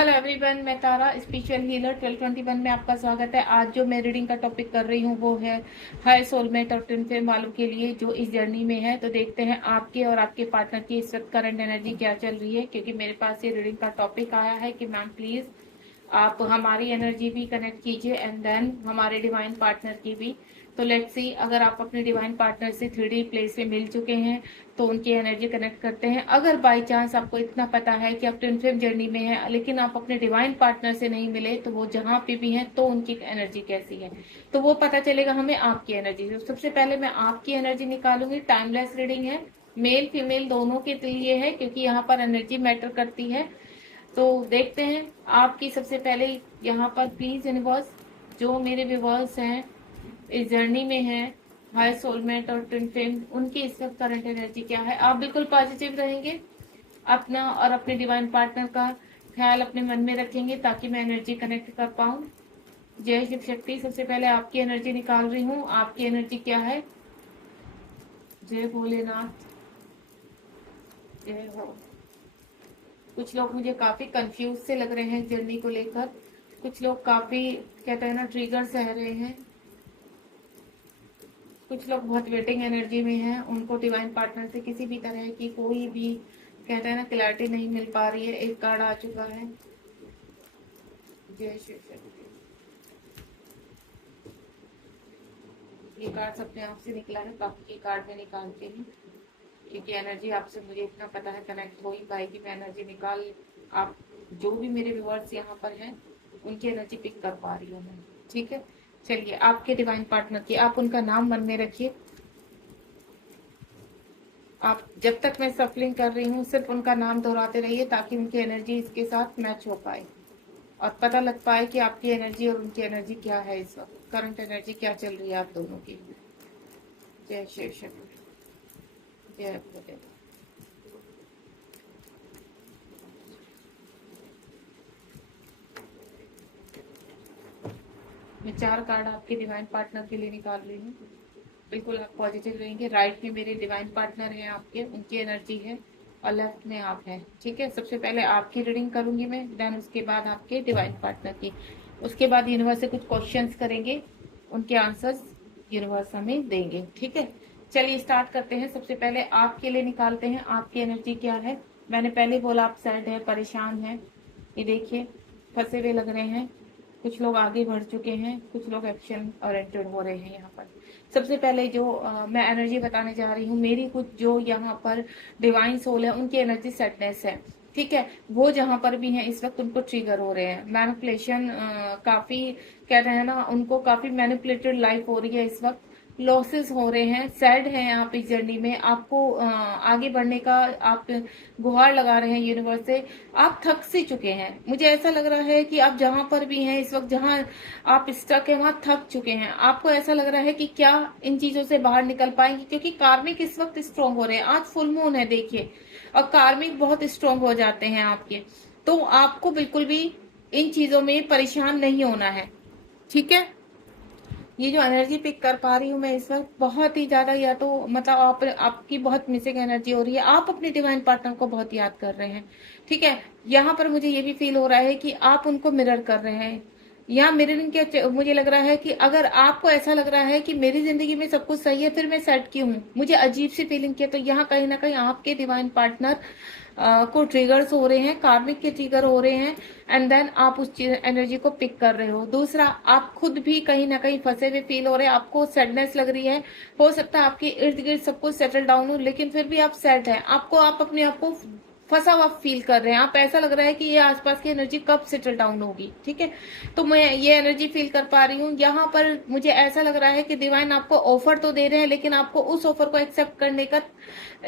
Hello everyone, मैं तारा spiritual healer 1221 में आपका स्वागत है। आज जो मैं रीडिंग का टॉपिक कर रही हूँ वो है हाई सोलमेट और ट्विन फ्लेम वालों के लिए जो इस जर्नी में है। तो देखते हैं आपके और आपके पार्टनर की इस वक्त करंट एनर्जी क्या चल रही है, क्योंकि मेरे पास ये रीडिंग का टॉपिक आया है कि मैम प्लीज आप हमारी एनर्जी भी कनेक्ट कीजिए एंड देन हमारे डिवाइन पार्टनर की भी। तो लेट्स सी, अगर आप अपने डिवाइन पार्टनर से 3D प्लेस में मिल चुके हैं तो उनकी एनर्जी कनेक्ट करते हैं। अगर बाय चांस आपको इतना पता है कि आप ट्विन फ्लेम जर्नी में हैं लेकिन आप अपने डिवाइन पार्टनर से नहीं मिले, तो वो जहां पे भी हैं तो उनकी एनर्जी कैसी है, तो वो पता चलेगा हमें आपकी एनर्जी से। सबसे पहले मैं आपकी एनर्जी निकालूंगी। टाइमलेस रीडिंग है, मेल फीमेल दोनों के लिए है, क्योंकि यहाँ पर एनर्जी मैटर करती है। तो देखते हैं आपकी। सबसे पहले यहाँ पर प्लीज यूनिवर्स, जो मेरे व्यूवर्स हैं इस जर्नी में है हाई सोलमेट और ट्विन फ्लेम, उनकी इस वक्त करंट एनर्जी क्या है। आप बिल्कुल पॉजिटिव रहेंगे, अपना और अपने डिवाइन पार्टनर का ख्याल अपने मन में रखेंगे ताकि मैं एनर्जी कनेक्ट कर पाऊं। जय शिव शक्ति। सबसे पहले आपकी एनर्जी निकाल रही हूँ। आपकी एनर्जी क्या है। जय भोलेनाथ, जय हो। कुछ लोग मुझे काफी कंफ्यूज से लग रहे हैं जर्नी को लेकर। कुछ लोग काफी कहते हैं ना ट्रिगर सह रहे हैं। कुछ लोग बहुत वेटिंग एनर्जी में हैं, उनको डिवाइन पार्टनर से किसी भी तरह की कोई भी कहते हैं ना क्लैरिटी नहीं मिल पा रही है। एक कार्ड आ चुका है। जय शिव शक्ति। ये कार्ड अपने आप से निकला है, बाकी के कार्ड में निकालती हूँ क्योंकि एनर्जी आपसे मुझे इतना पता है कनेक्ट हो ही पाएगी। मैं एनर्जी निकाल, आप जो भी मेरे व्यूअर्स यहाँ पर हैं उनकी एनर्जी पिक कर पा रही हूँ मैं। ठीक है, चलिए आपके डिवाइन पार्टनर की आप उनका नाम मन में रखिए। आप जब तक मैं सफलिंग कर रही हूँ सिर्फ उनका नाम दोहराते रहिए ताकि उनकी एनर्जी इसके साथ मैच हो पाए और पता लग पाए कि आपकी एनर्जी और उनकी एनर्जी क्या है, इस वक्त करंट एनर्जी क्या चल रही है आप दोनों की। जय शिव शक्ति, जय भोलेनाथ। मैं 4 कार्ड आपके डिवाइन पार्टनर के लिए निकाल रही हूँ। बिल्कुल आप पॉजिटिव रहेंगे। राइट में मेरे डिवाइन पार्टनर हैं आपके, उनकी एनर्जी है, और लेफ्ट में आप हैं। ठीक है, सबसे पहले आपकी रीडिंग करूंगी मैं, देन उसके बाद आपके डिवाइन पार्टनर की। उसके बाद यूनिवर्स से कुछ क्वेश्चंस करेंगे, उनके आंसर्स यूनिवर्स हमें देंगे। ठीक है, चलिए स्टार्ट करते हैं। सबसे पहले आपके लिए निकालते हैं आपकी एनर्जी क्या है। मैंने पहले बोला आप सैड है, परेशान है, ये देखिए फंसे हुए लग रहे हैं। कुछ लोग आगे बढ़ चुके हैं, कुछ लोग एक्शन ओरिएंटेड हो रहे हैं यहाँ पर। सबसे पहले जो मैं एनर्जी बताने जा रही हूँ, मेरी कुछ जो यहाँ पर डिवाइन सोल है उनकी एनर्जी सेटनेस है। ठीक है, वो जहां पर भी हैं इस वक्त उनको ट्रिगर हो रहे हैं। मैनिपुलेशन काफी कह रहे हैं ना, उनको काफी मैनिपुलेटेड लाइफ हो रही है इस वक्त। लॉसेस हो रहे हैं, सैड हैं आप इस जर्नी में। आपको आगे बढ़ने का आप गुहार लगा रहे हैं यूनिवर्स से। आप थक सी चुके हैं, मुझे ऐसा लग रहा है कि आप जहां पर भी हैं इस वक्त, जहां आप स्टक है वहां थक चुके हैं। आपको ऐसा लग रहा है कि क्या इन चीजों से बाहर निकल पाएंगे, क्योंकि कार्मिक इस वक्त स्ट्रांग हो रहे हैं। आज फुल मून है देखिए, और कार्मिक बहुत स्ट्रांग हो जाते हैं आपके। तो आपको बिल्कुल भी इन चीजों में परेशान नहीं होना है। ठीक है, ये जो एनर्जी पिक कर पा रही हूँ मैं इस वक्त बहुत ही ज्यादा, या तो मतलब आपकी बहुत मिसिंग एनर्जी हो रही है। आप अपने डिवाइन पार्टनर को बहुत याद कर रहे हैं। ठीक है, यहाँ पर मुझे ये भी फील हो रहा है कि आप उनको मिरर कर रहे हैं। यहाँ मिररिंग क्या मुझे लग रहा है कि अगर आपको ऐसा लग रहा है कि मेरी जिंदगी में सब कुछ सही है फिर मैं सेट क्यों हूँ, मुझे अजीब सी फीलिंग किया, तो यहाँ कहीं ना कहीं आपके डिवाइन पार्टनर को ट्रिगर्स हो रहे हैं, कार्मिक के ट्रिगर हो रहे हैं, एंड देन आप उस एनर्जी को पिक कर रहे हो। दूसरा, आप खुद भी कहीं ना कहीं फंसे हुए फील हो रहे हैं, आपको सैडनेस लग रही है। हो सकता है आपके इर्द गिर्द सब कुछ सेटल डाउन हो लेकिन फिर भी आप सैड है। आपको आप अपने आप को फंसा हुआ फील कर रहे हैं। आप ऐसा लग रहा है कि ये आसपास की एनर्जी कब सेटल डाउन होगी। ठीक है, तो मैं ये एनर्जी फील कर पा रही हूँ। यहाँ पर मुझे ऐसा लग रहा है कि डिवाइन आपको ऑफर तो दे रहे हैं लेकिन आपको उस ऑफर को एक्सेप्ट करने का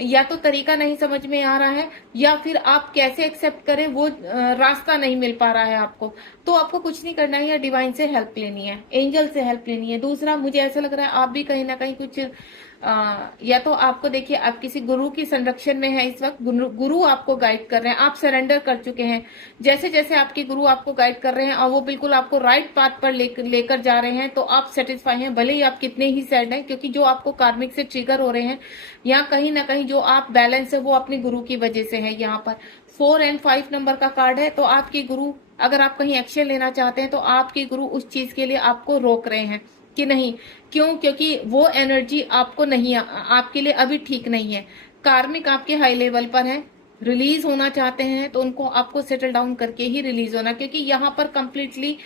या तो तरीका नहीं समझ में आ रहा है, या फिर आप कैसे एक्सेप्ट करें वो रास्ता नहीं मिल पा रहा है आपको। तो आपको कुछ नहीं करना है, या डिवाइन से हेल्प लेनी है, एंजल से हेल्प लेनी है। दूसरा, मुझे ऐसा लग रहा है आप भी कहीं ना कहीं कुछ या तो आपको देखिए आप किसी गुरु की संरक्षण में है इस वक्त। गुरु आपको गाइड कर रहे हैं, आप सरेंडर कर चुके हैं। जैसे जैसे आपके गुरु आपको गाइड कर रहे हैं और वो बिल्कुल आपको राइट पाथ पर लेकर जा रहे हैं, तो आप सेटिस्फाई हैं, भले ही आप कितने ही सैड हैं। क्योंकि जो आपको कार्मिक से ट्रिगर हो रहे हैं, यहाँ कहीं ना कहीं जो आप बैलेंस है वो अपने गुरु की वजह से है। यहाँ पर 4 और 5 नंबर का कार्ड है, तो आपके गुरु, अगर आप कहीं एक्शन लेना चाहते हैं तो आपके गुरु उस चीज के लिए आपको रोक रहे हैं कि नहीं। क्यों? क्योंकि वो एनर्जी आपको नहीं, आपके लिए अभी ठीक नहीं है। कार्मिक आपके हाई लेवल पर है, रिलीज होना चाहते हैं तो उनको आपको सेटल डाउन करके ही रिलीज होना, क्योंकि यहाँ पर कंप्लीटली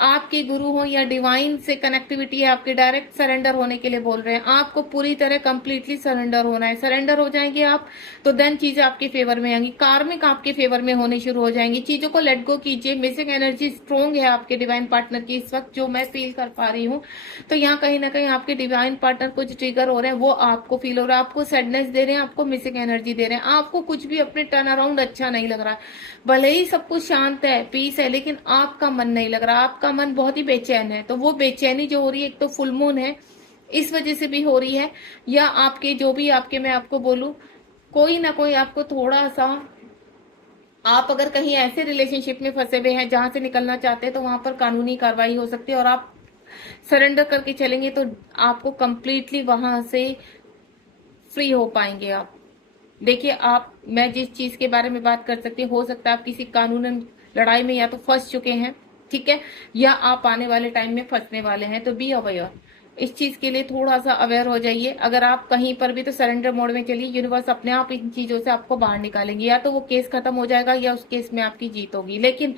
आपके गुरु हो या डिवाइन से कनेक्टिविटी है, आपके डायरेक्ट सरेंडर होने के लिए बोल रहे हैं। आपको पूरी तरह कंप्लीटली सरेंडर होना है। सरेंडर हो जाएंगे आप तो देन चीजें आपके फेवर में आएंगी, कार्मिक आपके फेवर में होने शुरू हो जाएंगी। चीजों को लेट गो कीजिए। मिसिंग एनर्जी स्ट्रोंग है आपके डिवाइन पार्टनर की इस वक्त, जो मैं फील कर पा रही हूँ। तो यहाँ कहीं ना कहीं आपके डिवाइन पार्टनर कुछ ट्रिगर हो रहे हैं, वो आपको फील हो रहा है, आपको सैडनेस दे रहे हैं, आपको मिसिंग एनर्जी दे रहे हैं, आपको कुछ भी अपने टर्न अराउंड अच्छा नहीं लग रहा। भले ही सब कुछ शांत है, पीस है, लेकिन आपका मन नहीं लग रहा, आपका मन बहुत ही बेचैन है। तो वो बेचैनी जो हो रही है, एक तो फुल मून है इस वजह से भी हो रही है, या आपके जो भी आपके, मैं आपको बोलूं, कोई ना कोई आपको थोड़ा सा, आप अगर कहीं ऐसे रिलेशनशिप में फंसे हुए हैं जहां से निकलना चाहते हैं तो वहां पर कानूनी कार्रवाई हो सकती है, और आप सरेंडर करके चलेंगे तो आपको कंप्लीटली वहां से फ्री हो पाएंगे आप। देखिए, आप, मैं जिस चीज के बारे में बात कर सकती हूँ, हो सकता है आप किसी कानूनन लड़ाई में या तो फंस चुके हैं, ठीक है, या आप आने वाले टाइम में फंसने वाले हैं। तो बी अवेयर, इस चीज के लिए थोड़ा सा अवेयर हो जाइए। अगर आप कहीं पर भी, तो सरेंडर मोड में चलिए, यूनिवर्स अपने आप इन चीजों से आपको बाहर निकालेंगे। या तो वो केस खत्म हो जाएगा या उस केस में आपकी जीत होगी, लेकिन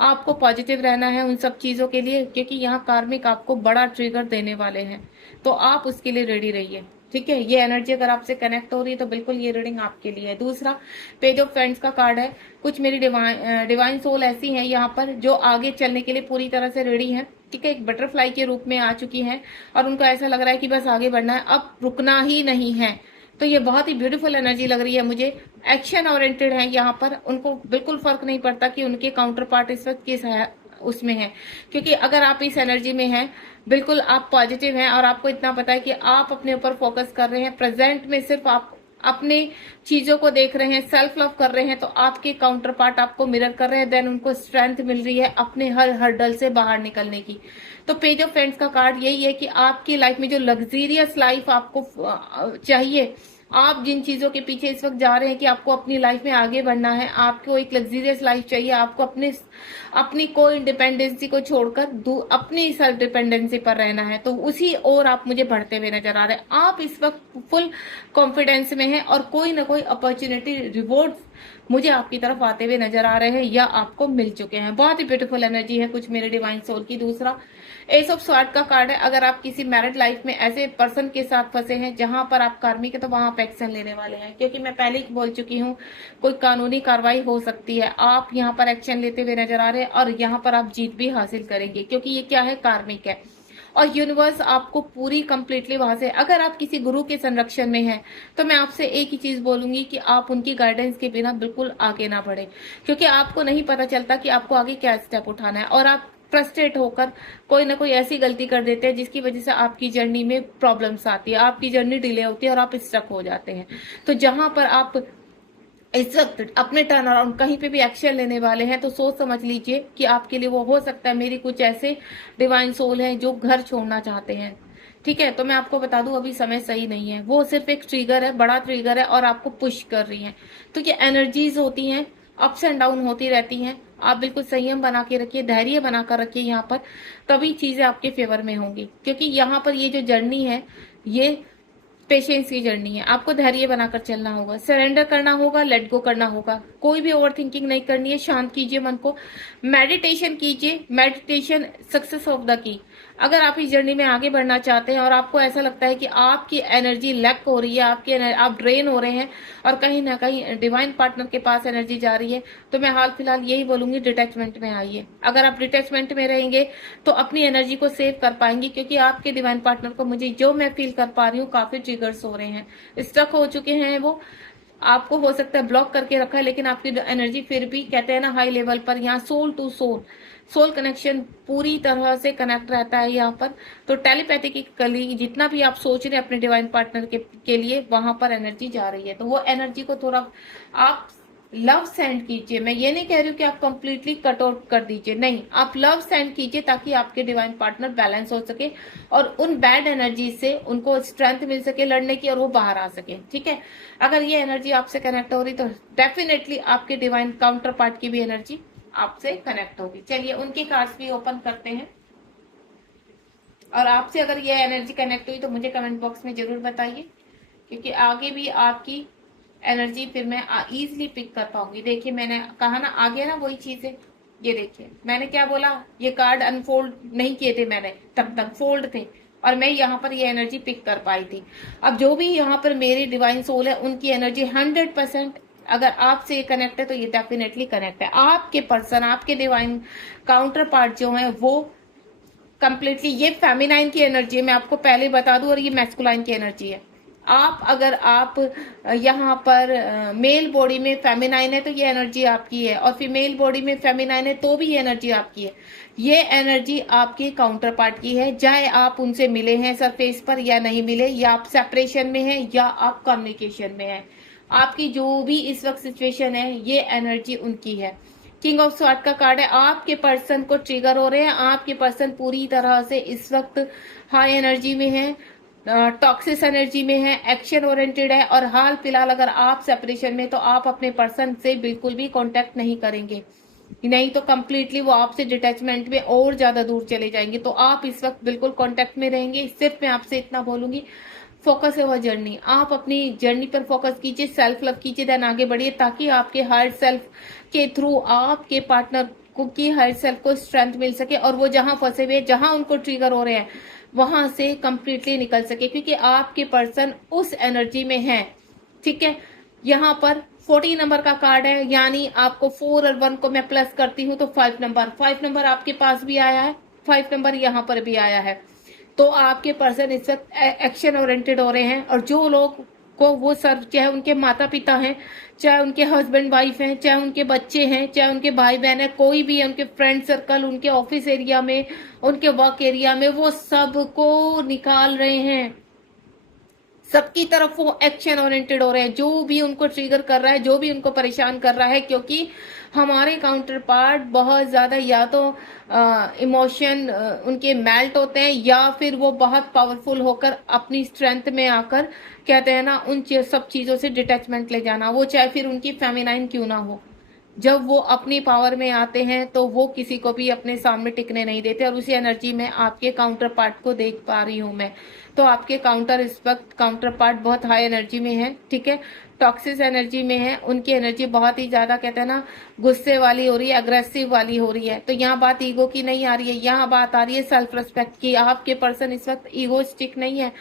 आपको पॉजिटिव रहना है उन सब चीजों के लिए, क्योंकि यहाँ कार्मिक आपको बड़ा ट्रिगर देने वाले हैं, तो आप उसके लिए रेडी रहिए, ठीक है। ये एनर्जी अगर आपसे कनेक्ट हो रही है तो बिल्कुल ये रीडिंग आपके लिए है। दूसरा, पेज ऑफ फ्रेंड्स का कार्ड है। कुछ मेरी डिवाइन सोल ऐसी हैं यहाँ पर जो आगे चलने के लिए पूरी तरह से रेडी हैं, ठीक है, एक बटरफ्लाई के रूप में आ चुकी हैं, और उनको ऐसा लग रहा है कि बस आगे बढ़ना है, अब रुकना ही नहीं है। तो ये बहुत ही ब्यूटीफुल एनर्जी लग रही है मुझे। एक्शन ओरिएंटेड है यहाँ पर, उनको बिल्कुल फर्क नहीं पड़ता कि उनके काउंटर पार्ट इस वक्त किस है, उसमें है, क्योंकि अगर आप इस एनर्जी में हैं, बिल्कुल आप पॉजिटिव हैं, और आपको इतना पता है कि आप अपने ऊपर फोकस कर रहे हैं, प्रेजेंट में सिर्फ आप अपने चीजों को देख रहे हैं, सेल्फ लव कर रहे हैं, तो आपके काउंटर पार्ट आपको मिरर कर रहे हैं, देन उनको स्ट्रेंथ मिल रही है अपने हर हर्डल से बाहर निकलने की। तो पेज ऑफ फ्रेंड्स का कार्ड यही है कि आपकी लाइफ में जो लग्जरियस लाइफ आपको चाहिए, आप जिन चीजों के पीछे इस वक्त जा रहे हैं कि आपको अपनी लाइफ में आगे बढ़ना है, आपको एक लग्जरियस लाइफ चाहिए, आपको अपनी को इंडिपेंडेंसी को छोड़कर अपनी सेल्फ डिपेंडेंसी पर रहना है, तो उसी ओर आप मुझे बढ़ते हुए नजर आ रहे हैं। आप इस वक्त फुल कॉन्फिडेंस में हैं, और कोई ना कोई अपॉर्चुनिटी, रिवॉर्ड मुझे आपकी तरफ आते हुए नजर आ रहे हैं या आपको मिल चुके हैं। बहुत ही ब्यूटीफुल एनर्जी है कुछ मेरे डिवाइन सोल की। दूसरा, एस ऑफ स्वॉर्ड का कार्ड है। अगर आप किसी मैरिड लाइफ में ऐसे पर्सन के साथ फंसे हैं जहां पर आप कार्मिक है, तो वहां आप एक्शन लेने वाले हैं, क्योंकि मैं पहले ही बोल चुकी हूँ, कोई कानूनी कार्रवाई हो सकती है। आप यहाँ पर एक्शन लेते हुए नजर आ रहे हैं, और यहाँ पर आप जीत भी हासिल करेंगे, क्योंकि ये क्या है, कार्मिक है, और यूनिवर्स आपको पूरी कंप्लीटली वहां से, अगर आप किसी गुरु के संरक्षण में हैं, तो मैं आपसे एक ही चीज बोलूंगी कि आप उनकी गाइडेंस के बिना बिल्कुल आगे ना बढ़े, क्योंकि आपको नहीं पता चलता कि आपको आगे क्या स्टेप उठाना है, और आप फ्रस्ट्रेट होकर कोई ना कोई ऐसी गलती कर देते हैं जिसकी वजह से आपकी जर्नी में प्रॉब्लम्स आती है, आपकी जर्नी डिले होती है, और आप स्टक हो जाते हैं। तो जहां पर आप इस वक्त अपने टर्न अराउंड कहीं पे भी एक्शन लेने वाले हैं, तो सोच समझ लीजिए कि आपके लिए वो हो सकता है। मेरी कुछ ऐसे डिवाइन सोल हैं जो घर छोड़ना चाहते हैं, ठीक है, तो मैं आपको बता दूं, अभी समय सही नहीं है, वो सिर्फ एक ट्रिगर है, बड़ा ट्रिगर है, और आपको पुश कर रही है। तो ये एनर्जीज होती हैं, अप्स एंड डाउन होती रहती हैं। आप बिल्कुल संयम बना के रखिए, धैर्य बनाकर रखिए यहाँ पर, तभी चीजें आपके फेवर में होंगी, क्योंकि यहाँ पर ये जो जर्नी है, ये पेशेंस की जर्नी है। आपको धैर्य बनाकर चलना होगा, सरेंडर करना होगा, लेट गो करना होगा, कोई भी ओवर थिंकिंग नहीं करनी है। शांत कीजिए मन को, मेडिटेशन कीजिए, meditation success of the key. अगर आप इस जर्नी में आगे बढ़ना चाहते हैं और आपको ऐसा लगता है कि आपकी एनर्जी लैक हो रही है, आप ड्रेन हो रहे हैं, और कहीं ना कहीं डिवाइन पार्टनर के पास एनर्जी जा रही है, तो मैं हाल फिलहाल यही बोलूंगी, डिटैचमेंट में आइए। अगर आप डिटैचमेंट में रहेंगे तो अपनी एनर्जी को सेव कर पाएंगे, क्योंकि आपके डिवाइन पार्टनर को, मुझे जो मैं फील कर पा रही हूँ, काफी ट्रिगर्स हो रहे हैं, स्टक हो चुके हैं, वो आपको हो सकता है ब्लॉक करके रखा है, लेकिन आपकी एनर्जी फिर भी, कहते हैं ना, हाई लेवल पर, यहाँ सोल टू सोल कनेक्शन पूरी तरह से कनेक्ट रहता है यहाँ पर। तो टेलीपैथिकली जितना भी आप सोच रहे हैं अपने डिवाइन पार्टनर के लिए, वहां पर एनर्जी जा रही है, तो वो एनर्जी को थोड़ा आप लव सेंड कीजिए। मैं ये नहीं कह रही हूँ कि आप कंप्लीटली कट आउट कर दीजिए, नहीं, आप लव सेंड कीजिए ताकि आपके डिवाइन पार्टनर बैलेंस हो सके और उन बैड एनर्जी से उनको स्ट्रेंथ मिल सके लड़ने की और वो बाहर आ सके। ठीक है, अगर ये एनर्जी आपसे कनेक्ट हो रही तो डेफिनेटली आपके डिवाइन काउंटर पार्ट की भी एनर्जी आपसे कनेक्ट होगी। चलिए उनकी कार्ड्स भी ओपन करते हैं, और आपसे अगर ये एनर्जी कनेक्ट हुई तो मुझे कमेंट बॉक्स में जरूर बताइए, क्योंकि आगे भी आपकी एनर्जी फिर मैं इजीली पिक कर पाऊंगी। देखिए मैंने कहा ना, आगे ना वही चीज है। ये देखिए मैंने क्या बोला, ये कार्ड अनफोल्ड नहीं किए थे मैंने, तब तक फोल्ड थे और मैं यहाँ पर ये एनर्जी पिक कर पाई थी। अब जो भी यहाँ पर मेरी डिवाइन सोल है उनकी एनर्जी 100% अगर आपसे कनेक्ट है तो ये डेफिनेटली कनेक्ट है। आपके पर्सन, आपके डिवाइन काउंटर पार्ट जो है वो कंप्लीटली, ये फेमिनाइन की एनर्जी है, मैं आपको पहले बता दूं, और ये मैस्कुलाइन की एनर्जी है। अगर आप यहाँ पर मेल बॉडी में फेमिनाइन है तो ये एनर्जी आपकी है, और फीमेल बॉडी में फेमिनाइन है तो भी ये एनर्जी आपकी है। ये एनर्जी आपके काउंटर पार्ट की है, चाहे आप उनसे मिले हैं सरफेस पर या नहीं मिले, या आप सेपरेशन में हैं या आप कम्युनिकेशन में हैं, आपकी जो भी इस वक्त सिचुएशन है ये एनर्जी उनकी है। किंग ऑफ स्वॉर्ड का कार्ड है, आपके पर्सन को ट्रिगर हो रहे हैं, आपके पर्सन पूरी तरह से इस वक्त हाई एनर्जी में है, टॉक्सिस एनर्जी में है, एक्शन ओरिएंटेड है, और हाल फिलहाल अगर आप सेपरेशन में तो आप अपने पर्सन से बिल्कुल भी कांटेक्ट नहीं करेंगे, नहीं तो कंप्लीटली वो आपसे डिटैचमेंट में और ज्यादा दूर चले जाएंगे। तो आप इस वक्त बिल्कुल कांटेक्ट में रहेंगे। सिर्फ मैं आपसे इतना बोलूंगी, फोकस है वो जर्नी, आप अपनी जर्नी पर फोकस कीजिए, सेल्फ लव कीजिए, देन आगे बढ़िए, ताकि आपके हायर सेल्फ के थ्रू आपके पार्टनर को की हायर सेल्फ को स्ट्रेंथ मिल सके, और वो जहां फंसे हुए, जहां उनको ट्रिगर हो रहे हैं वहां से कंप्लीटली निकल सके, क्योंकि आपके पर्सन उस एनर्जी में है। ठीक है, यहाँ पर 40 नंबर का कार्ड है, यानी आपको 4 और 1 को मैं प्लस करती हूँ तो 5 नंबर आपके पास भी आया है, 5 नंबर यहाँ पर भी आया है। तो आपके पर्सन इस वक्त एक्शन ओरिएंटेड हो रहे हैं, और जो लोग को वो सर्व, चाहे उनके माता पिता हैं, चाहे उनके हस्बैंड वाइफ हैं, चाहे उनके बच्चे हैं, चाहे उनके भाई बहन है, कोई भी है, उनके फ्रेंड सर्कल, उनके ऑफिस एरिया में, उनके वर्क एरिया में, वो सबको निकाल रहे हैं, सबकी तरफ वो एक्शन ओरिएंटेड हो रहे हैं। जो भी उनको ट्रिगर कर रहा है, जो भी उनको परेशान कर रहा है, क्योंकि हमारे काउंटर पार्ट बहुत ज्यादा या तो इमोशन उनके मेल्ट होते हैं, या फिर वो बहुत पावरफुल होकर अपनी स्ट्रेंथ में आकर कहते हैं ना, उन सब चीजों से डिटैचमेंट ले जाना, वो चाहे फिर उनकी फेमिनाइन क्यों ना हो। जब वो अपनी पावर में आते हैं तो वो किसी को भी अपने सामने टिकने नहीं देते, और उसी एनर्जी में आपके काउंटर पार्ट को देख पा रही हूं मैं। तो आपके इस वक्त काउंटर पार्ट बहुत हाई एनर्जी में है। ठीक है, टॉक्सिस एनर्जी में है, उनकी एनर्जी बहुत ही ज्यादा कहते हैं ना गुस्से वाली हो रही है, अग्रेसिव वाली हो रही है। तो यहाँ बात ईगो की नहीं आ रही है, यहाँ बात आ रही है सेल्फ रिस्पेक्ट की। आपके पर्सन इस वक्त ईगोस्टिक नहीं है,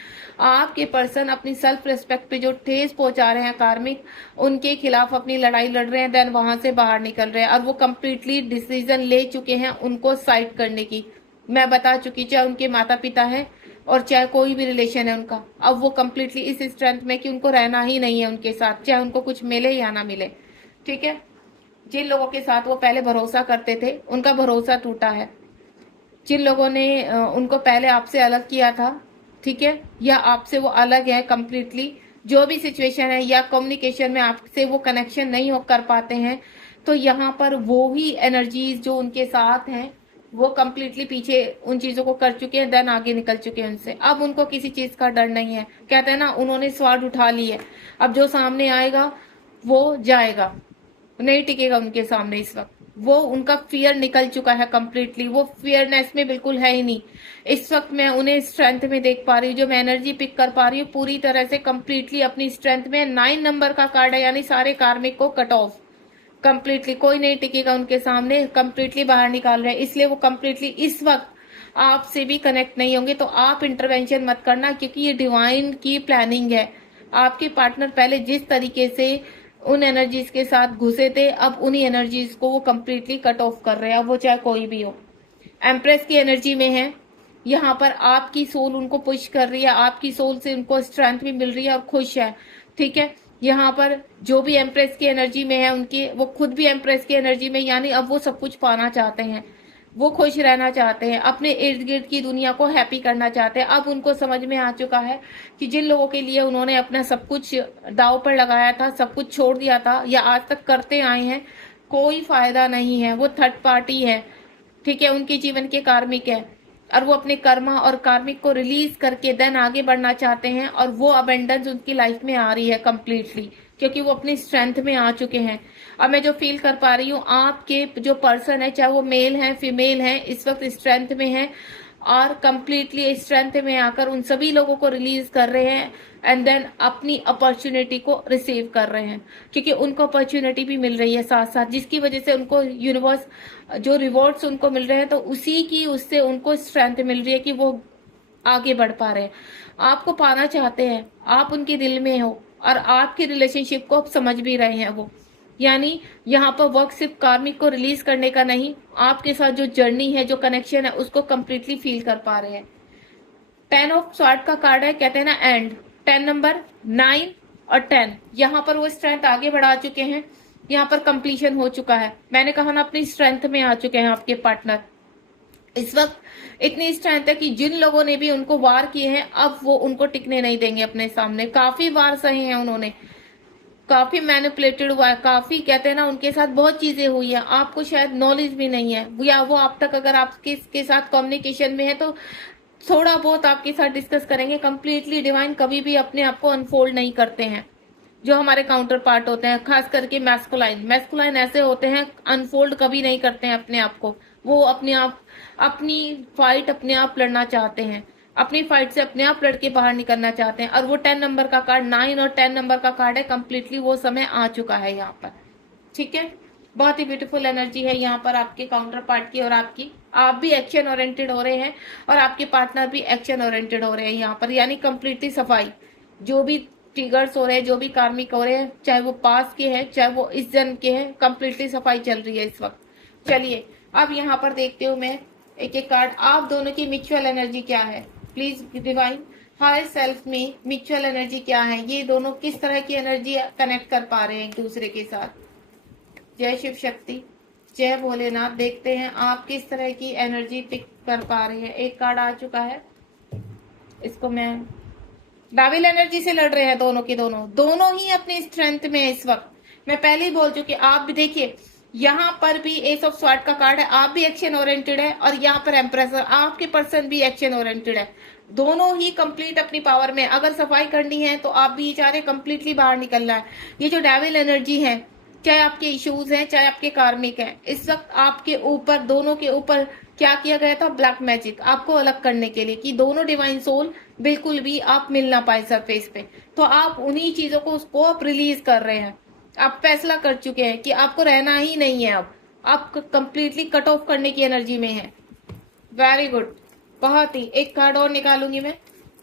आपके पर्सन अपनी सेल्फ रिस्पेक्ट पे जो ठेस पहुंचा रहे हैं कार्मिक, उनके खिलाफ अपनी लड़ाई लड़ रहे हैं, देन वहां से बाहर निकल रहे हैं, और वो कंप्लीटली डिसीजन ले चुके हैं उनको साइड करने की। मैं बता चुकी, चाहे उनके माता पिता है और चाहे कोई भी रिलेशन है उनका, अब वो कंप्लीटली इस स्ट्रेंथ में कि उनको रहना ही नहीं है उनके साथ, चाहे उनको कुछ मिले या ना मिले। ठीक है, जिन लोगों के साथ वो पहले भरोसा करते थे उनका भरोसा टूटा है, जिन लोगों ने उनको पहले आपसे अलग किया था, ठीक है, या आपसे वो अलग है कंप्लीटली, जो भी सिचुएशन है, या कम्युनिकेशन में आपसे वो कनेक्शन नहीं हो कर पाते हैं, तो यहाँ पर वो ही एनर्जीज जो उनके साथ हैं वो कंप्लीटली पीछे उन चीजों को कर चुके हैं, देन आगे निकल चुके हैं उनसे। अब उनको किसी चीज का डर नहीं है, कहते हैं ना, उन्होंने स्वाद उठा ली है, अब जो सामने आएगा वो जाएगा, नहीं टिकेगा उनके सामने। इस वक्त वो उनका फियर निकल चुका है कंप्लीटली, वो फियरनेस में बिल्कुल है ही नहीं। इस वक्त मैं उन्हें स्ट्रेंथ में देख पा रही हूँ, जो मैं एनर्जी पिक कर पा रही हूँ पूरी तरह से कंप्लीटली अपनी स्ट्रेंथ में। 9 नंबर का कार्ड है, यानी सारे कार्मिक को कट ऑफ कंप्लीटली, कोई नहीं टिकेगा उनके सामने, कंप्लीटली बाहर निकाल रहे हैं। इसलिए वो कंप्लीटली इस वक्त आपसे भी कनेक्ट नहीं होंगे। तो आप इंटरवेंशन मत करना, क्योंकि ये डिवाइन की प्लानिंग है। आपके पार्टनर पहले जिस तरीके से उन एनर्जीज के साथ घुसे थे, अब उन्हीं एनर्जीज को वो कंप्लीटली कट ऑफ कर रहे हैं, अब वो चाहे कोई भी हो। एम्प्रेस की एनर्जी में है, यहाँ पर आपकी सोल उनको पुश कर रही है, आपकी सोल से उनको स्ट्रेंथ भी मिल रही है और खुश है। ठीक है, यहाँ पर जो भी एम्प्रेस की एनर्जी में है उनकी, वो खुद भी एम्प्रेस की एनर्जी में, यानी अब वो सब कुछ पाना चाहते हैं। वो खुश रहना चाहते हैं, अपने इर्द गिर्द की दुनिया को हैप्पी करना चाहते हैं। अब उनको समझ में आ चुका है कि जिन लोगों के लिए उन्होंने अपना सब कुछ दांव पर लगाया था, सब कुछ छोड़ दिया था या आज तक करते आए हैं, कोई फायदा नहीं है। वो थर्ड पार्टी है, ठीक है, उनके जीवन के कार्मिक है, और वो अपने कर्मा और कार्मिक को रिलीज करके देन आगे बढ़ना चाहते हैं। और वो अबेंडेंस उनकी लाइफ में आ रही है कम्प्लीटली, क्योंकि वो अपनी स्ट्रेंथ में आ चुके हैं। अब मैं जो फील कर पा रही हूँ, आपके जो पर्सन है, चाहे वो मेल है फीमेल है, इस वक्त स्ट्रेंथ में है और कम्प्लीटली स्ट्रेंथ में आकर उन सभी लोगों को रिलीज कर रहे हैं एंड देन अपनी अपॉर्चुनिटी को रिसीव कर रहे हैं, क्योंकि उनको अपॉर्चुनिटी भी मिल रही है साथ साथ, जिसकी वजह से उनको यूनिवर्स जो रिवॉर्ड्स उनको मिल रहे हैं, तो उसी की उससे उनको स्ट्रेंथ मिल रही है कि वो आगे बढ़ पा रहे हैं। आपको पाना चाहते हैं, आप उनके दिल में हो और आपकी रिलेशनशिप को आप समझ भी रहे हैं। वो यानी यहाँ पर वर्क सिर्फ कार्मिक को रिलीज करने का नहीं, आपके साथ जो जर्नी है, जो कनेक्शन है, उसको कम्प्लीटली फील कर पा रहे हैं। 10 ऑफ स्वार्ड का कार्ड है, कहते हैं ना एंड। 10 नंबर, 9 और 10, यहाँ पर वो स्ट्रेंथ आगे बढ़ा चुके हैं, यहाँ पर कंप्लीशन हो चुका है। मैंने कहा ना, अपनी स्ट्रेंथ में आ चुके हैं आपके पार्टनर। इस वक्त इतनी स्ट्रेंथ है कि जिन लोगों ने भी उनको वार किए हैं, अब वो उनको टिकने नहीं देंगे अपने सामने। काफी वार सहे हैं उन्होंने, काफी मैनिपुलेटेड हुआ है, काफी कहते हैं ना उनके साथ बहुत चीजें हुई है, आपको शायद नॉलेज भी नहीं है, या वो आप तक अगर आपके के साथ कम्युनिकेशन में है तो थोड़ा बहुत आपके साथ डिस्कस करेंगे। कंप्लीटली डिवाइन कभी भी अपने आप को अनफोल्ड नहीं करते हैं। जो हमारे काउंटर पार्ट होते हैं, खास करके मैस्कुलाइन, मैस्कुलाइन ऐसे होते हैं, अनफोल्ड कभी नहीं करते हैं अपने आप को। वो अपने आप अपनी फाइट अपने आप लड़ना चाहते हैं, अपनी फाइट से अपने आप लड़के बाहर निकलना चाहते हैं। और वो 10 नंबर का कार्ड, 9 और 10 नंबर का कार्ड है, कंप्लीटली वो समय आ चुका है यहाँ पर। ठीक है, बहुत ही ब्यूटीफुल एनर्जी है यहाँ पर आपके काउंटर पार्ट की और आपकी। आप भी एक्शन ओरिएंटेड हो रहे हैं और आपके पार्टनर भी एक्शन ओरिएंटेड हो रहे हैं यहाँ पर, यानी कंप्लीटली सफाई। जो भी ट्रिगर्स हो रहे हैं, जो भी कार्मिक हो रहे हैं, चाहे वो पास के हैं, चाहे वो इस जन्म के हैं, कंप्लीटली सफाई चल रही है इस वक्त। चलिए अब यहाँ पर देखते हूँ मैं एक एक कार्ड। आप दोनों की म्यूचुअल एनर्जी क्या है, प्लीज डिवाइन। हायर सेल्फ में म्यूचुअल एनर्जी क्या है, ये दोनों किस तरह की एनर्जी कनेक्ट कर पा रहे हैं एक दूसरे के साथ। जय शिव शक्ति, जय भोलेनाथ। देखते हैं आप किस तरह की एनर्जी पिक कर पा रहे हैं। एक कार्ड आ चुका है, इसको मैं डाविल एनर्जी से लड़ रहे हैं दोनों के दोनों ही अपनी स्ट्रेंथ में है इस वक्त। मैं पहले ही बोल चुकी, आप भी देखिए यहाँ पर भी एस ऑफ स्वार्ड का कार्ड है, आप भी एक्शन ओरिएंटेड है, और यहाँ पर एम्प्रेस, आपके पर्सन भी एक्शन ओरिएंटेड है। दोनों ही कंप्लीट अपनी पावर में। अगर सफाई करनी है तो आप भी चाह रहे कंप्लीटली बाहर निकलना है। ये जो डेविल एनर्जी है, चाहे आपके इश्यूज हैं, चाहे आपके कार्मिक हैं, इस वक्त आपके ऊपर, दोनों के ऊपर क्या किया गया था, ब्लैक मैजिक, आपको अलग करने के लिए, कि दोनों डिवाइन सोल बिल्कुल भी आप मिल ना पाए सरफेस पे। तो आप उन्हीं चीजों को, उसको आप रिलीज कर रहे हैं। आप फैसला कर चुके हैं कि आपको रहना ही नहीं है, अब आप कंप्लीटली कट ऑफ करने की एनर्जी में है। वेरी गुड, बहुत ही। एक कार्ड और निकालूंगी मैं,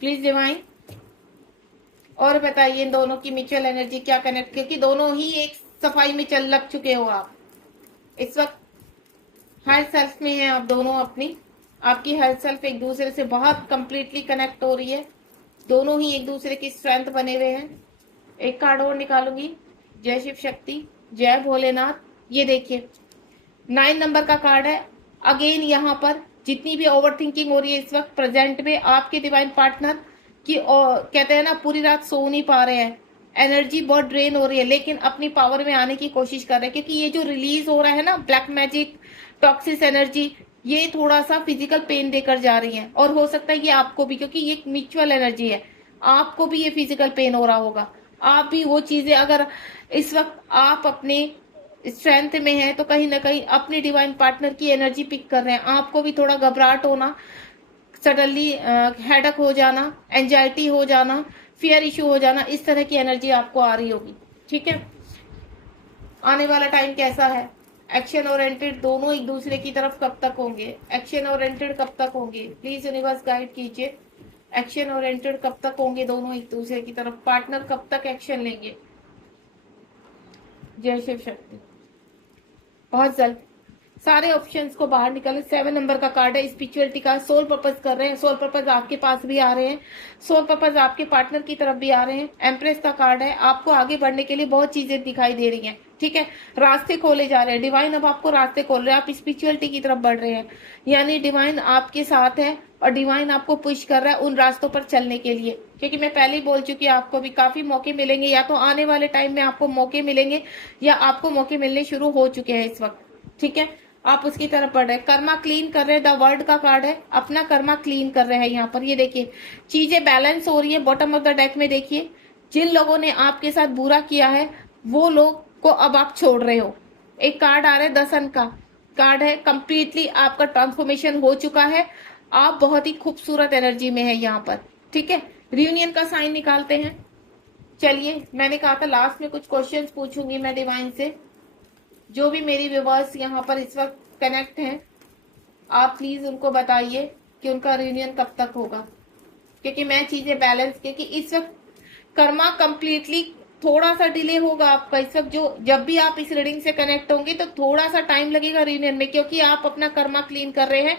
प्लीज डिवाइन, और बताइए इन दोनों की म्यूचुअल एनर्जी क्या कनेक्ट, क्योंकि दोनों ही एक सफाई में चल लग चुके हो आप इस वक्त। हर सेल्फ में है आप दोनों अपनी, आपकी हर सेल्फ एक दूसरे से बहुत कंप्लीटली कनेक्ट हो रही है। दोनों ही एक दूसरे की स्ट्रेंथ बने हुए हैं। एक कार्ड और निकालूंगी। जय शिव शक्ति, जय भोलेनाथ। ये देखिए 9 नंबर का कार्ड है। अगेन यहाँ पर जितनी भी ओवर थिंकिंग हो रही है इस वक्त प्रेजेंट में, आपके डिवाइन पार्टनर की कहते हैं ना, पूरी रात सो नहीं पा रहे हैं, एनर्जी बहुत ड्रेन हो रही है, लेकिन अपनी पावर में आने की कोशिश कर रहे हैं, क्योंकि ये जो रिलीज हो रहा है ना ब्लैक मैजिक, टॉक्सिस एनर्जी, ये थोड़ा सा फिजिकल पेन देकर जा रही है। और हो सकता है ये आपको भी, क्योंकि ये म्यूचुअल एनर्जी है, आपको भी ये फिजिकल पेन हो रहा होगा। आप भी वो चीजें, अगर इस वक्त आप अपने स्ट्रेंथ में है तो कहीं ना कहीं अपने डिवाइन पार्टनर की एनर्जी पिक कर रहे हैं। आपको भी थोड़ा घबराहट होना, सडनली हेडक हो जाना, एंजाइटी हो जाना, फियर इशू हो जाना, इस तरह की एनर्जी आपको आ रही होगी। ठीक है, आने वाला टाइम कैसा है, एक्शन ओरिएंटेड दोनों एक दूसरे की तरफ कब तक होंगे, एक्शन ओरिएंटेड कब तक होंगे, प्लीज यूनिवर्स गाइड कीजिए। एक्शन ओरिएंटेड कब तक होंगे दोनों एक दूसरे की तरफ, पार्टनर कब तक एक्शन लेंगे। जय शिव शक्ति, बहुत जल्द सारे ऑप्शंस को बाहर निकाले। 7 नंबर का कार्ड है स्पिरिचुअलिटी का, सोल पर्पस कर रहे हैं, सोल पर्पस आपके पास भी आ रहे हैं, सोल पर्पस आपके पार्टनर की तरफ भी आ रहे हैं। एम्प्रेस का कार्ड है, आपको आगे बढ़ने के लिए बहुत चीजें दिखाई दे रही हैं, ठीक है, रास्ते खोले जा रहे हैं, डिवाइन अब आपको रास्ते खोल रहे हैं, आप स्पिरिचुअलिटी की तरफ बढ़ रहे हैं, यानी डिवाइन आपके साथ है और डिवाइन आपको पुश कर रहा है उन रास्तों पर चलने के लिए। क्योंकि मैं पहले ही बोल चुकी हूँ, आपको भी काफी मौके मिलेंगे, या तो आने वाले टाइम में आपको मौके मिलेंगे या आपको मौके मिलने शुरू हो चुके हैं इस वक्त, ठीक है, आप उसकी तरफ बढ़ रहे हैं। कर्मा क्लीन कर रहे हैं, द वर्ल्ड का कार्ड है, अपना कर्मा क्लीन कर रहे हैं। यहाँ पर ये देखिए चीजें बैलेंस हो रही है। बॉटम ऑफ द डेक में देखिए, जिन लोगों ने आपके साथ बुरा किया है वो लोग को अब आप छोड़ रहे हो। एक कार्ड आ रहा है, द सन का कार्ड है, कंप्लीटली आपका ट्रांसफॉर्मेशन हो चुका है, आप बहुत ही खूबसूरत एनर्जी में है यहाँ पर, ठीक है। रियूनियन का साइन निकालते हैं। चलिए, मैंने कहा था लास्ट में कुछ क्वेश्चंस पूछूंगी मैं डिवाइन से। जो भी मेरी व्यूअर्स यहाँ पर इस वक्त कनेक्ट हैं, आप प्लीज उनको बताइए कि उनका रियूनियन कब तक होगा, क्योंकि मैं चीजें बैलेंस, क्योंकि इस वक्त कर्मा कंप्लीटली थोड़ा सा डिले होगा आपका इस वक्त। जो जब भी आप इस रीडिंग से कनेक्ट होंगे तो थोड़ा सा टाइम लगेगा रियूनियन में, क्योंकि आप अपना कर्मा क्लीन कर रहे हैं,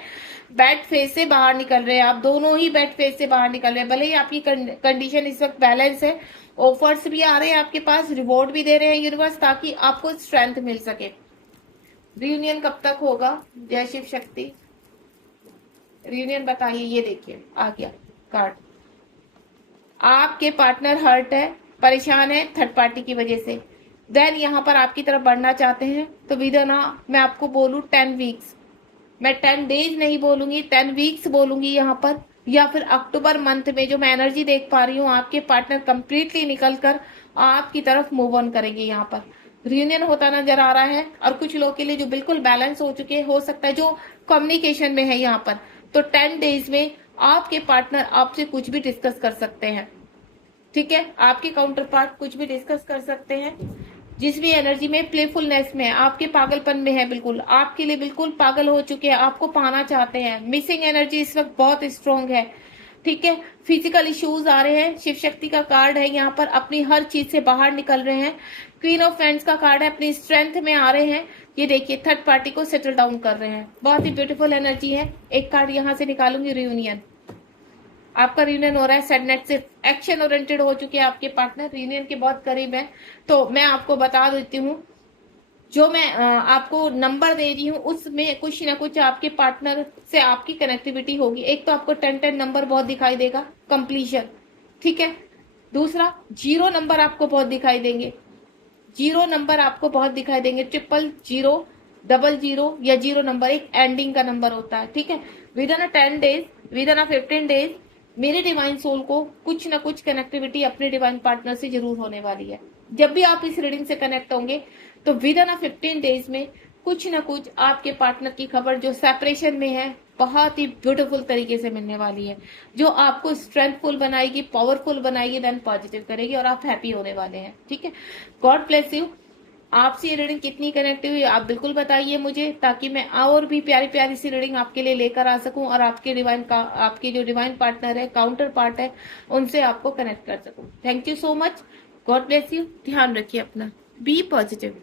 बैड फेज से बाहर निकल रहे हैं, आप दोनों ही बैड फेज से बाहर निकल रहे हैं। भले ही आपकी कंडीशन इस वक्त बैलेंस है, ऑफर्स भी आ रहे हैं आपके पास, रिवॉर्ड भी दे रहे हैं यूनिवर्स, ताकि आपको स्ट्रेंथ मिल सके। रियूनियन कब तक होगा? जय शिव शक्ति, रियूनियन बताइए। ये देखिए आ गया कार्ड, आपके पार्टनर हर्ट है, परेशान है थर्ड पार्टी की वजह से, देन यहाँ पर आपकी तरफ बढ़ना चाहते हैं। तो विदना मैं आपको बोलूं 10 वीक्स, मैं 10 डेज नहीं बोलूंगी, 10 वीक्स बोलूंगी यहाँ पर, या फिर अक्टूबर मंथ में जो मैं एनर्जी देख पा रही हूँ, आपके पार्टनर कंप्लीटली निकल कर आपकी तरफ मूव ऑन करेंगे। यहाँ पर रियूनियन होता नजर आ रहा है, और कुछ लोग के लिए जो बिल्कुल बैलेंस हो चुके हो सकता है, जो कम्युनिकेशन में है यहाँ पर, तो 10 डेज में आपके पार्टनर आपसे कुछ भी डिस्कस कर सकते हैं, ठीक है, आपके काउंटर पार्ट कुछ भी डिस्कस कर सकते हैं। जिस भी एनर्जी में प्लेफुलनेस में है, आपके पागलपन में है, बिल्कुल आपके लिए बिल्कुल पागल हो चुके हैं, आपको पाना चाहते हैं, मिसिंग एनर्जी इस वक्त बहुत स्ट्रॉन्ग है, ठीक है। फिजिकल इश्यूज आ रहे हैं, शिव शक्ति का कार्ड है यहाँ पर, अपनी हर चीज से बाहर निकल रहे हैं। क्वीन ऑफ फ्रेंड्स का कार्ड है, अपनी स्ट्रेंथ में आ रहे हैं। ये देखिए थर्ड पार्टी को सेटल डाउन कर रहे हैं, बहुत ही ब्यूटीफुल एनर्जी है। एक कार्ड यहाँ से निकालूंगी, रियूनियन, आपका रियूनियन हो रहा है। सडनेट से एक्शन ओरिएंटेड हो चुके हैं आपके पार्टनर, रियूनियन के बहुत करीब है। तो मैं आपको बता देती हूँ, जो मैं आपको नंबर दे रही हूँ उसमें कुछ ना कुछ आपके पार्टनर से आपकी कनेक्टिविटी होगी। एक तो आपको 10-10 नंबर बहुत दिखाई देगा, कंप्लीशन, ठीक है। दूसरा 0 नंबर आपको बहुत दिखाई देंगे, 0 नंबर आपको बहुत दिखाई देंगे, 000, 00 या 0 नंबर एक एंडिंग का नंबर होता है, ठीक है। With in 10 days, with in 15 days मेरे डिवाइन सोल को कुछ ना कुछ कनेक्टिविटी अपने डिवाइन पार्टनर से जरूर होने वाली है। जब भी आप इस रीडिंग से कनेक्ट होंगे तो विद इन 15 डेज में कुछ ना कुछ आपके पार्टनर की खबर जो सेपरेशन में है बहुत ही ब्यूटीफुल तरीके से मिलने वाली है, जो आपको स्ट्रेंथफुल बनाएगी, पावरफुल बनाएगी, देन पॉजिटिव करेगी, और आप हैप्पी होने वाले हैं, ठीक है। God bless you. आपसे ये रीडिंग कितनी कनेक्ट हुई आप बिल्कुल बताइए मुझे, ताकि मैं और भी प्यारी प्यारी सी रीडिंग आपके लिए लेकर आ सकूं, और आपके आपके जो डिवाइन पार्टनर है, काउंटर पार्ट है, उनसे आपको कनेक्ट कर सकूं। Thank you so much, God bless you, ध्यान रखिए अपना, बी पॉजिटिव।